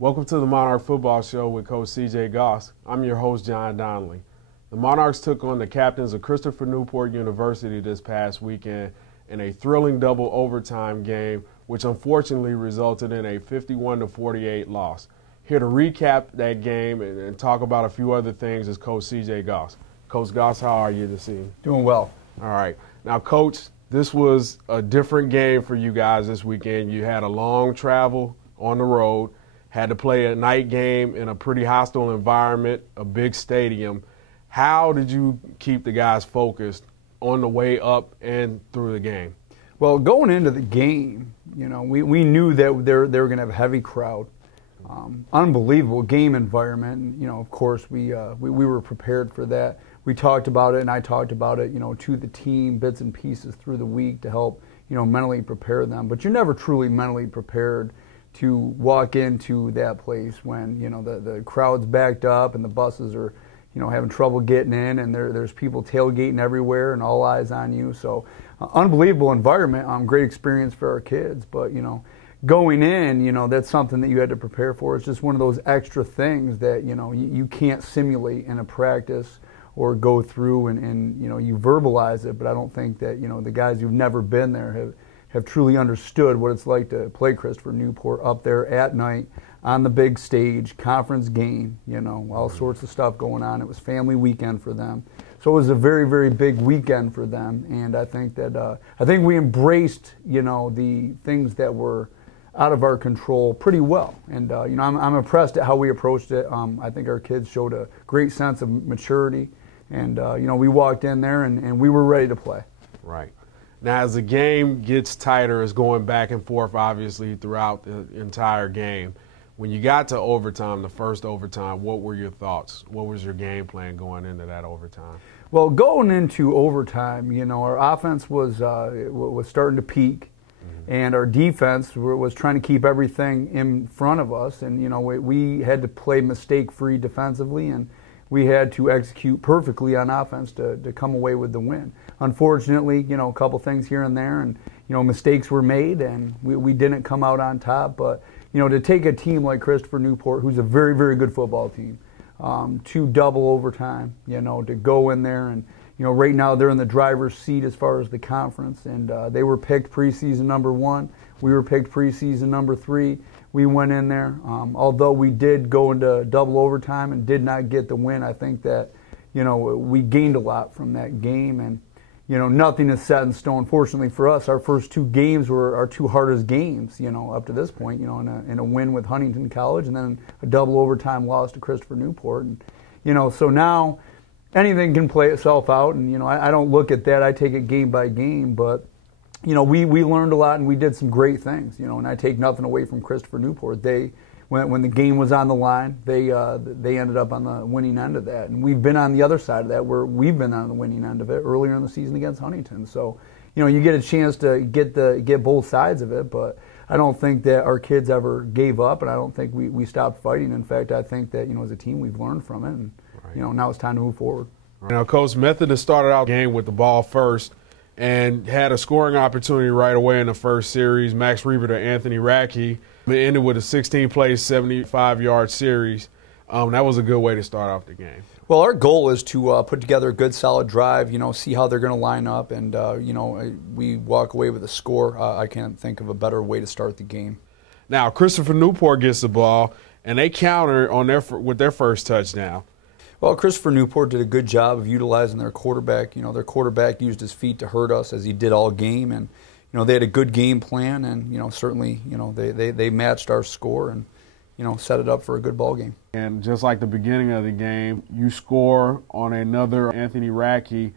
Welcome to the Monarch Football Show with Coach CJ Goss. I'm your host, John Donnelly. The Monarchs took on the captains of Christopher Newport University this past weekend in a thrilling double overtime game, which unfortunately resulted in a 51-48 loss. Here to recap that game and talk about a few other things is Coach CJ Goss. Coach Goss, how are you this evening? Doing well. All right. Now, Coach, this was a different game for you guys this weekend. You had a long travel on the road, had to play a night game in a pretty hostile environment, a big stadium. How did you keep the guys focused on the way up and through the game? Well, going into the game, we knew that they were going to have a heavy crowd. Unbelievable game environment. Of course, we were prepared for that. We talked about it, and I talked about it, to the team, bits and pieces through the week to help, mentally prepare them. But you're never truly mentally prepared to walk into that place when, the crowd's backed up and the buses are, having trouble getting in, and there's people tailgating everywhere and all eyes on you. So unbelievable environment, great experience for our kids. But, going in, that's something that you had to prepare for. It's just one of those extra things that, you can't simulate in a practice or go through and you verbalize it. But I don't think that, the guys who've never been there have truly understood what it's like to play Christopher Newport up there at night on the big stage, conference game, all sorts of stuff going on. It was family weekend for them. So it was a very, very big weekend for them. And I think that we embraced, the things that were out of our control pretty well. And, I'm impressed at how we approached it. I think our kids showed a great sense of maturity. And, we walked in there and we were ready to play. Right. Now, as the game gets tighter, it's going back and forth, obviously, throughout the entire game. When you got to overtime, the first overtime, what were your thoughts? What was your game plan going into that overtime? Well, going into overtime, our offense was starting to peak, and our defense was trying to keep everything in front of us. And, we had to play mistake-free defensively, and we had to execute perfectly on offense to come away with the win. Unfortunately, a couple things here and there, and, mistakes were made, and we didn't come out on top. But, to take a team like Christopher Newport, who's a very, very good football team, to double overtime, to go in there and, right now they're in the driver's seat as far as the conference, and they were picked preseason number 1. We were picked preseason number 3. We went in there. Although we did go into double overtime and did not get the win, I think that, we gained a lot from that game. And, nothing is set in stone. Fortunately for us, our first 2 games were our 2 hardest games, up to this point, in a win with Huntington College and then a double overtime loss to Christopher Newport. And, so now anything can play itself out. And, I don't look at that. I take it game by game. But, we learned a lot and we did some great things, and I take nothing away from Christopher Newport. When the game was on the line, they ended up on the winning end of that. And we've been on the other side of that, where we've been on the winning end of it earlier in the season against Huntington. So, you get a chance to get both sides of it, but I don't think that our kids ever gave up, and I don't think we stopped fighting. In fact, I think that, as a team, we've learned from it, and, now it's time to move forward. Now, Coach, Methodist started out the game with the ball first and had a scoring opportunity right away in the first series. Max Reber to Anthony Radke. It ended with a 16-play, 75-yard series. That was a good way to start off the game. Well, our goal is to put together a good, solid drive, see how they're going to line up, and, we walk away with a score. I can't think of a better way to start the game. Now, Christopher Newport gets the ball, and they counter with their first touchdown. Well, Christopher Newport did a good job of utilizing their quarterback. Their quarterback used his feet to hurt us, as he did all game, and they had a good game plan, and certainly they matched our score and set it up for a good ball game. And just like the beginning of the game, you score on another Anthony Radke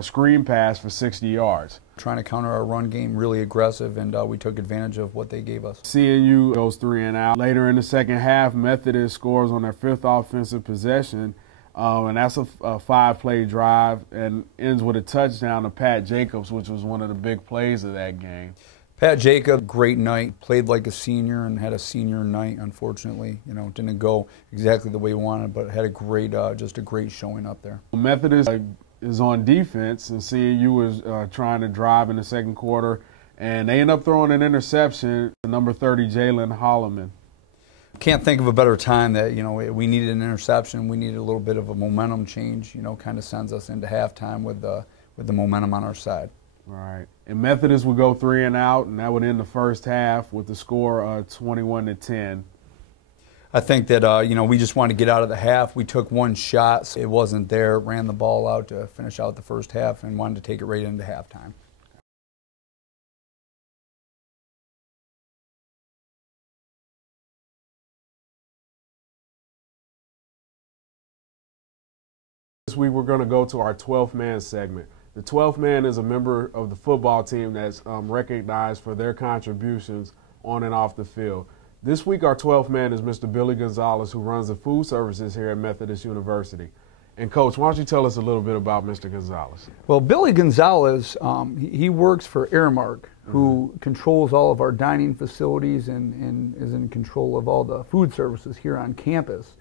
screen pass for 60 yards. Trying to counter our run game, really aggressive, and we took advantage of what they gave us. CNU goes 3 and out. Later in the second half, Methodist scores on their 5th offensive possession, and that's a 5-play drive and ends with a touchdown to Pat Jacobs, which was one of the big plays of that game. Pat Jacob, great night, played like a senior and had a senior night. Unfortunately, didn't go exactly the way he wanted, but had a great, just a great showing up there. Methodist is on defense, and CNU was trying to drive in the second quarter, and they end up throwing an interception to number 30, Jalen Holloman. Can't think of a better time that, we needed an interception. We needed a little bit of a momentum change, kind of sends us into halftime with the momentum on our side. All right. And Methodist would go 3 and out, and that would end the first half with the score 21-10. I think that, we just wanted to get out of the half. We took one shot. It wasn't there, ran the ball out to finish out the first half, and wanted to take it right into halftime. This week we're going to go to our 12th man segment. The 12th man is a member of the football team that's recognized for their contributions on and off the field. This week our 12th man is Mr. Billy Gonzalez, who runs the food services here at Methodist University. And Coach, why don't you tell us a little bit about Mr. Gonzalez? Well, Billy Gonzalez, he works for Airmark, who controls all of our dining facilities and is in control of all the food services here on campus.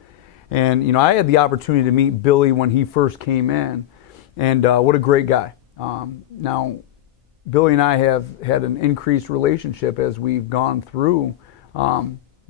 And, I had the opportunity to meet Billy when he first came in, and what a great guy. Now, Billy and I have had an increased relationship as we've gone through.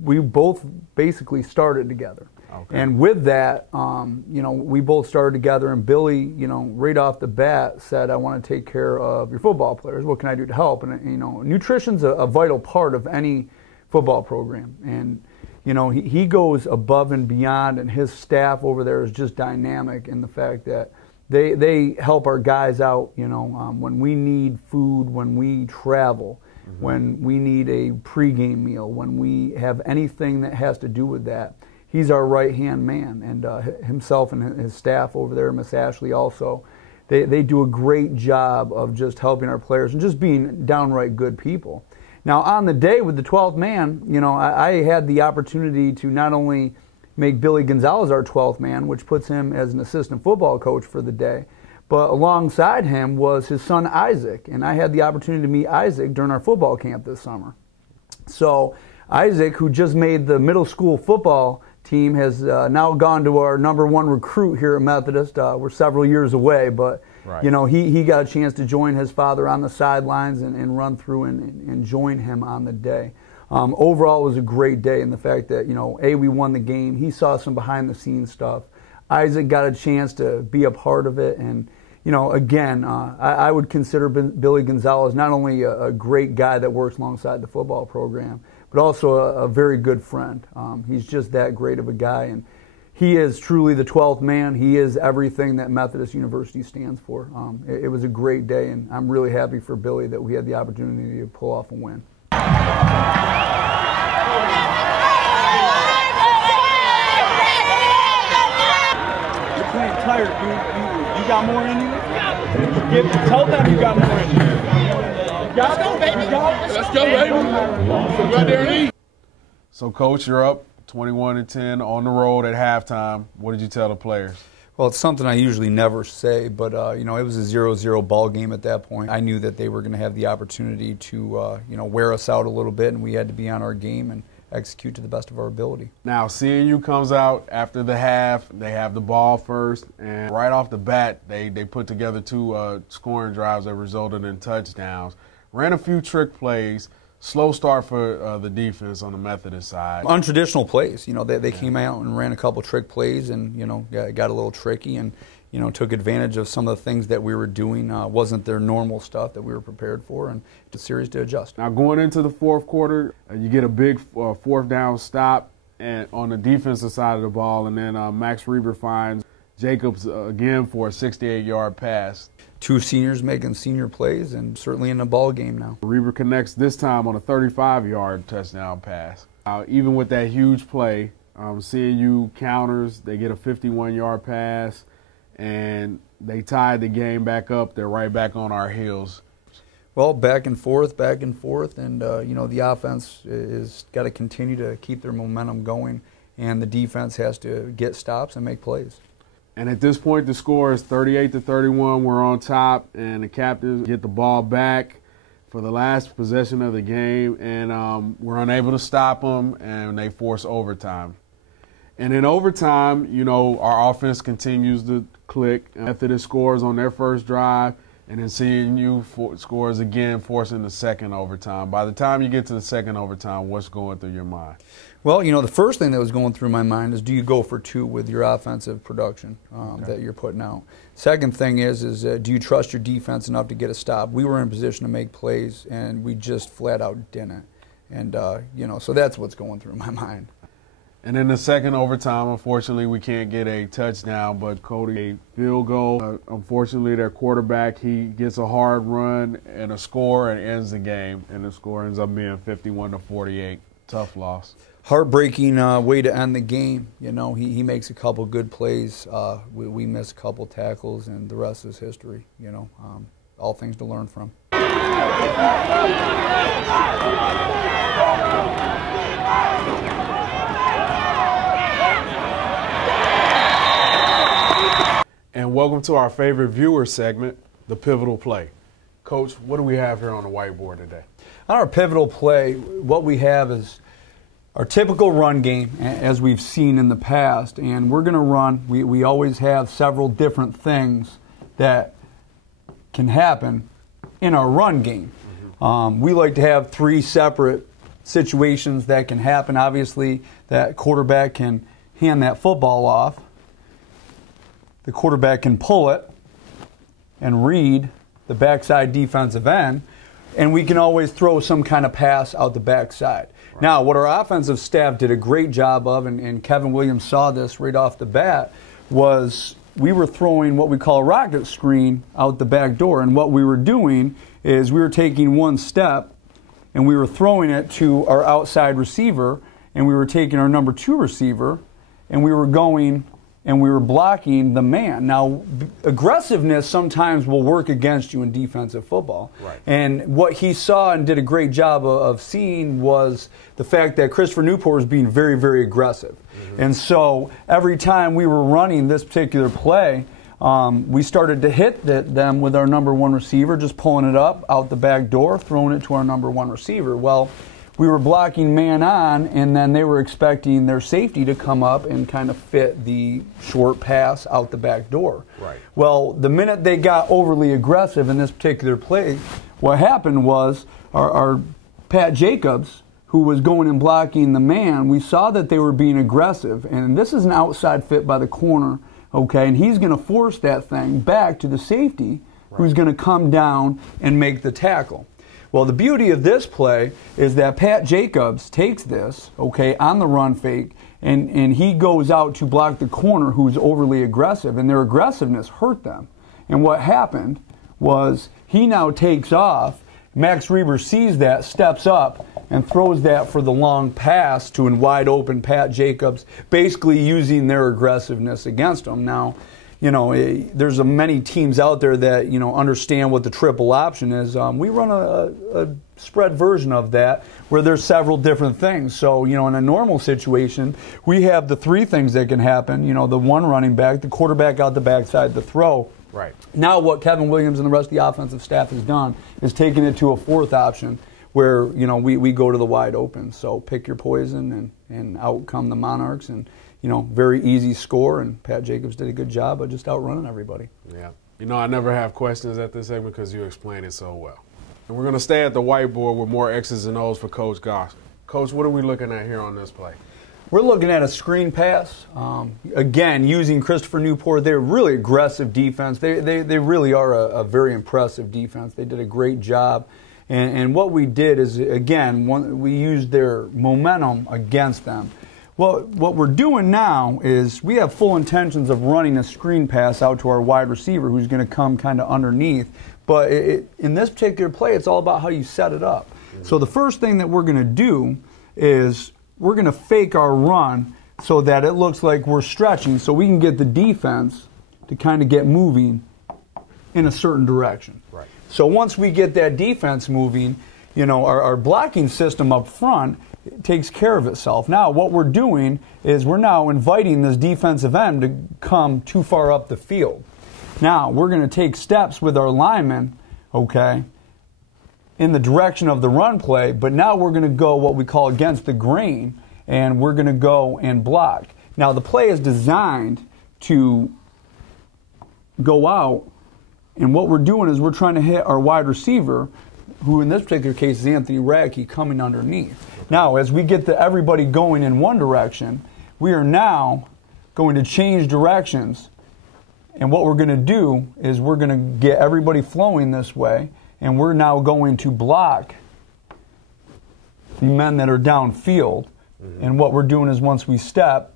We both basically started together. Okay. And with that, we both started together, and Billy, right off the bat said, I want to take care of your football players. What can I do to help? And, nutrition's a vital part of any football program. And, he goes above and beyond, and his staff over there is just dynamic in the fact that they help our guys out, when we need food, when we travel, when we need a pregame meal, when we have anything that has to do with that. He's our right-hand man, and himself and his staff over there, Miss Ashley also, they do a great job of just helping our players and just being downright good people. Now, on the day with the 12th man, I had the opportunity to not only make Billy Gonzalez our 12th man, which puts him as an assistant football coach for the day, but alongside him was his son Isaac, and I had the opportunity to meet Isaac during our football camp this summer. So Isaac, who just made the middle school football team, has now gone to our #1 recruit here at Methodist. We're several years away, but right. He got a chance to join his father on the sidelines and run through and join him on the day. Overall, it was a great day in the fact that, we won the game. He saw some behind-the-scenes stuff. Isaac got a chance to be a part of it, and again, I would consider Billy Gonzalez not only a great guy that works alongside the football program, but also a very good friend. He's just that great of a guy, and he is truly the 12th man. He is everything that Methodist University stands for. It was a great day, and I'm really happy for Billy that we had the opportunity to pull off a win. You're playing tired, dude. You got more in you? Tell them you got more in you. Let's go, baby. Let's go, baby. Go out there and eat. So, Coach, you're up 21-10 on the road at halftime. What did you tell the players? Well, it's something I usually never say, but, it was a 0-0 ball game at that point. I knew that they were going to have the opportunity to, wear us out a little bit, and we had to be on our game and execute to the best of our ability. Now, CNU comes out after the half. They have the ball first, and right off the bat, they put together 2 scoring drives that resulted in touchdowns. Ran a few trick plays. Slow start for the defense on the Methodist side. Untraditional plays. They came out and ran a couple trick plays and, got a little tricky and, took advantage of some of the things that we were doing. Wasn't their normal stuff that we were prepared for, and it's a series to adjust. Now, going into the fourth quarter, you get a big 4th down stop and on the defensive side of the ball, and then Max Reber finds Jacobs again for a 68-yard pass. 2 seniors making senior plays, and certainly in the ball game now. Reber connects this time on a 35-yard touchdown pass. Even with that huge play, CNU counters. They get a 51-yard pass, and they tied the game back up. They're right back on our heels. Well, back and forth, and the offense is got to continue to keep their momentum going, and the defense has to get stops and make plays. And at this point, the score is 38-31. We're on top, and the Captains get the ball back for the last possession of the game, and we're unable to stop them, and they force overtime. And in overtime, our offense continues to click. Methodist scores on their first drive, and then CNU scores again, forcing the second overtime. By the time you get to the second overtime, what's going through your mind? Well, you know, the first thing that was going through my mind is, do you go for two with your offensive production that you're putting out? Second thing is do you trust your defense enough to get a stop? We were in position to make plays, and we just flat out didn't. And, you know, so that's what's going through my mind. And in the second overtime, unfortunately, we can't get a touchdown, but Cody, a field goal. Unfortunately, their quarterback, he gets a hard run and a score and ends the game. And the score ends up being 51-48. Tough loss. Heartbreaking way to end the game. You know, he makes a couple good plays. We miss a couple tackles, and the rest is history. You know, all things to learn from. And welcome to our favorite viewer segment, the pivotal play. Coach, what do we have here on the whiteboard today? On our pivotal play, what we have is our typical run game, as we've seen in the past, and we're going to run. We always have several different things that can happen in our run game. We like to have three separate situations that can happen. Obviously, that quarterback can hand that football off. The quarterback can pull it and read the backside defensive end, and we can always throw some kind of pass out the backside. Right. Now, what our offensive staff did a great job of, and Kevin Williams saw this right off the bat, was we were throwing what we call a rocket screen out the back door. And what we were doing is we were taking one step and we were throwing it to our outside receiver, and we were taking our number 2 receiver, and we were going and we were blocking the man. Now, aggressiveness sometimes will work against you in defensive football. Right. And what he saw and did a great job of seeing was the fact that Christopher Newport was being very, very aggressive. And so every time we were running this particular play, we started to hit them with our number 1 receiver, just pulling it up out the back door, throwing it to our number 1 receiver. Well, we were blocking man on, and then they were expecting their safety to come up and kind of fit the short pass out the back door. Right. Well, the minute they got overly aggressive in this particular play, what happened was our Pat Jacobs, who was going and blocking the man, we saw that they were being aggressive, and this is an outside fit by the corner, okay, and he's going to force that thing back to the safety, right, who's going to come down and make the tackle. Well, the beauty of this play is that Pat Jacobs takes this, okay, on the run fake, and he goes out to block the corner who's overly aggressive, and their aggressiveness hurt them. And what happened was he now takes off. Max Reber sees that, steps up, and throws that for the long pass to a wide open Pat Jacobs, basically using their aggressiveness against him. Now, you know, there's many teams out there that, you know, understand what the triple option is. We run a spread version of that where there's several different things. So, you know, in a normal situation, we have the 3 things that can happen. You know, the 1 running back, the quarterback out the backside, the throw. Right. Now what Kevin Williams and the rest of the offensive staff has done is taken it to a 4th option where, you know, we go to the wide open. So pick your poison, and out come the Monarchs, and, you know, very easy score, and Pat Jacobs did a good job of just outrunning everybody. Yeah. You know, I never have questions at this segment because you explain it so well. And we're going to stay at the whiteboard with more X's and O's for Coach Goss. Coach, what are we looking at here on this play? We're looking at a screen pass. Again, using Christopher Newport. They're really aggressive defense. They really are a very impressive defense. They did a great job. And what we did is, again, we used their momentum against them. Well, what we're doing now is we have full intentions of running a screen pass out to our wide receiver who's going to come kind of underneath. But in this particular play, it's all about how you set it up. So the first thing that we're going to do is we're going to fake our run so that it looks like we're stretching so we can get the defense to kind of get moving in a certain direction. Right. So once we get that defense moving, you know, our blocking system up front takes care of itself. Now what we're doing is we're now inviting this defensive end to come too far up the field. Now we're going to take steps with our linemen, okay, in the direction of the run play, but now we're going to go what we call against the grain, and we're going to go and block. Now the play is designed to go out, and what we're doing is we're trying to hit our wide receiver who in this particular case is Anthony Radke, coming underneath. Now, as we get everybody going in one direction, we are now going to change directions. And what we're going to do is we're going to get everybody flowing this way, and we're now going to block the men that are downfield. And what we're doing is once we step,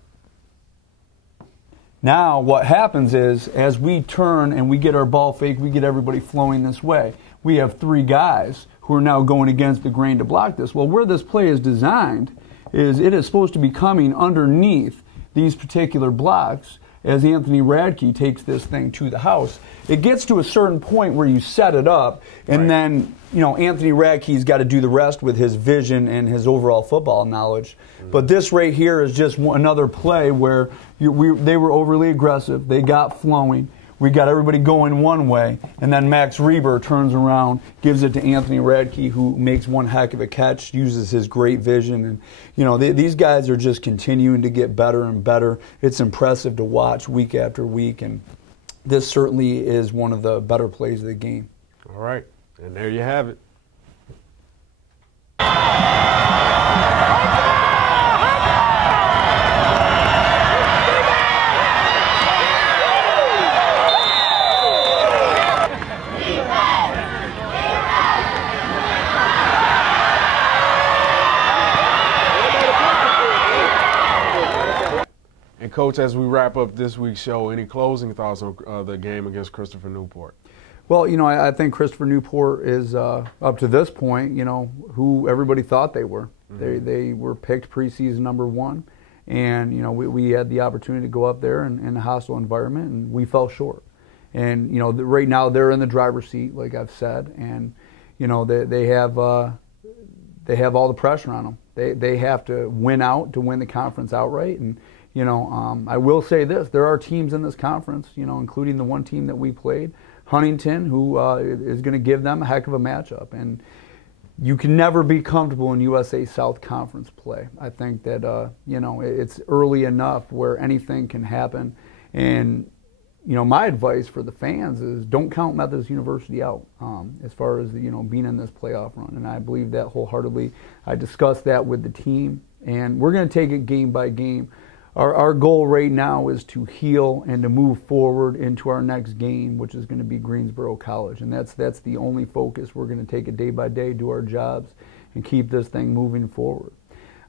now what happens is as we turn and we get our ball fake, we get everybody flowing this way. We have 3 guys who are now going against the grain to block this. Well, where this play is designed is it is supposed to be coming underneath these particular blocks as Anthony Radke takes this thing to the house. It gets to a certain point where you set it up, and then, you know, Anthony Radke's got to do the rest with his vision and his overall football knowledge. But this right here is just another play where they were overly aggressive. They got flowing. We got everybody going one way, and then Max Reber turns around, gives it to Anthony Radke, who makes one heck of a catch, uses his great vision. And, you know, these guys are just continuing to get better and better. It's impressive to watch week after week, and this certainly is one of the better plays of the game. All right, and there you have it. And Coach, as we wrap up this week's show, any closing thoughts on the game against Christopher Newport? Well, you know, I think Christopher Newport is, up to this point, you know, who everybody thought they were. They were picked preseason #1, and, you know, we had the opportunity to go up there in a hostile environment, and we fell short. And, you know, right now they're in the driver's seat, like I've said, and, you know, they have all the pressure on them. They have to win out to win the conference outright. And, you know, I will say this, there are teams in this conference, you know, including the one team that we played, Huntington, who is going to give them a heck of a matchup. And you can never be comfortable in USA South Conference play. I think that, you know, it's early enough where anything can happen. And, you know, my advice for the fans is don't count Methodist University out as far as, you know, being in this playoff run. And I believe that wholeheartedly. I discussed that with the team, and we're going to take it game by game. Our goal right now is to heal and to move forward into our next game, which is going to be Greensboro College. And that's the only focus. We're going to take it day by day, do our jobs, and keep this thing moving forward.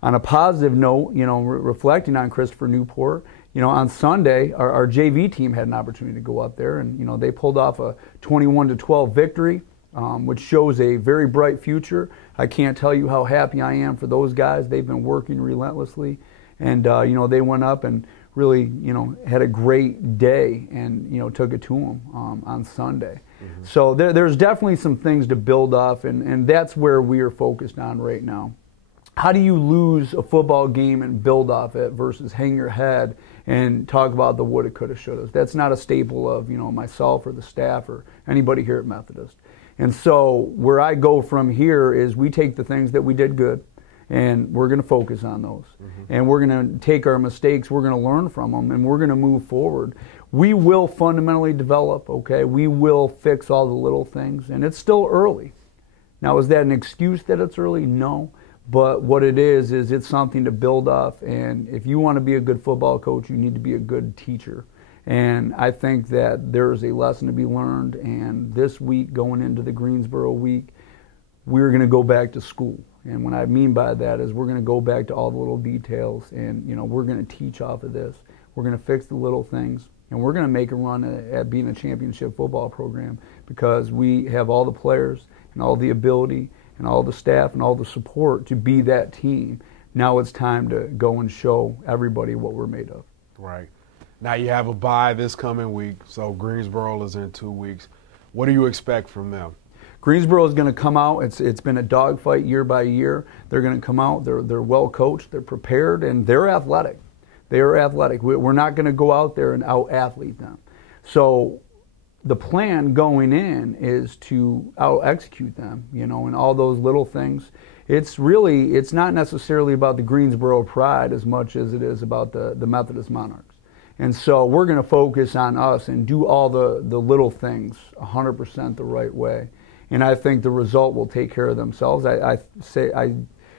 On a positive note, you know, reflecting on Christopher Newport, you know, on Sunday, our JV team had an opportunity to go up there, and, you know, they pulled off a 21-12 victory, which shows a very bright future. I can't tell you how happy I am for those guys. They've been working relentlessly. And, you know, they went up and really, you know, had a great day and, you know, took it to them on Sunday. So there's definitely some things to build off, and that's where we are focused on right now. How do you lose a football game and build off it versus hang your head and talk about the woulda, coulda, shoulda? That's not a staple of, you know, myself or the staff or anybody here at Methodist. And so where I go from here is we take the things that we did good, and we're going to focus on those. And we're going to take our mistakes, we're going to learn from them, and we're going to move forward. We will fundamentally develop, okay? We will fix all the little things, and it's still early. Now, is that an excuse that it's early? No. But what it is it's something to build off. And if you want to be a good football coach, you need to be a good teacher. And I think that there's a lesson to be learned. And this week, going into the Greensboro week, we're going to go back to school. And what I mean by that is we're going to go back to all the little details, and, you know, we're going to teach off of this. We're going to fix the little things, and we're going to make a run at being a championship football program because we have all the players and all the ability and all the staff and all the support to be that team. Now it's time to go and show everybody what we're made of. Right. Now you have a bye this coming week, so Greensboro is in 2 weeks. What do you expect from them? Greensboro is going to come out. It's been a dogfight year by year. They're going to come out. They're well coached. They're prepared, and they're athletic. They are athletic. We're not going to go out there and out-athlete them. So the plan going in is to out-execute them, you know, and all those little things. It's not necessarily about the Greensboro pride as much as it is about the Methodist Monarchs. And so we're going to focus on us and do all the little things 100% the right way. and I think the result will take care of themselves. I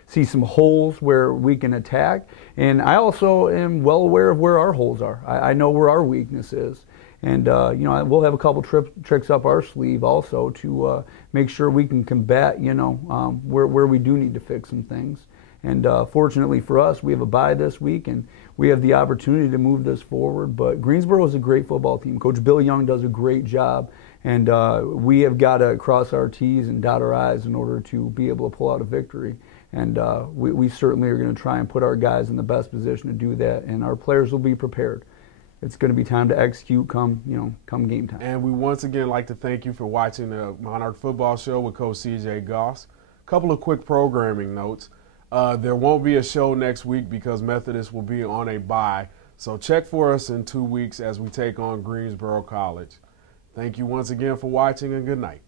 see some holes where we can attack, and I also am well aware of where our holes are. I know where our weakness is, and we'll have a couple tricks up our sleeve also to make sure we can combat where we do need to fix some things. And fortunately for us, we have a bye this week, and we have the opportunity to move this forward. But Greensboro is a great football team. Coach Bill Young does a great job, and we have got to cross our T's and dot our I's in order to be able to pull out a victory. And we certainly are going to try and put our guys in the best position to do that, and our players will be prepared. It's going to be time to execute come game time. And we once again like to thank you for watching the Monarch Football Show with Coach CJ Goss. A couple of quick programming notes. There won't be a show next week because Methodist will be on a bye. So check for us in 2 weeks as we take on Greensboro College. Thank you once again for watching, and good night.